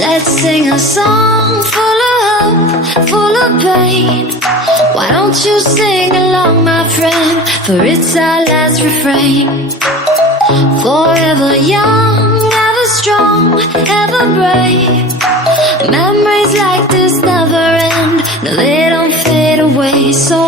Let's sing a song full of hope, full of pain. Why don't you sing along, my friend? For it's our last refrain. Forever young, ever strong, ever brave. Memories like this never end. No, they don't fade away. So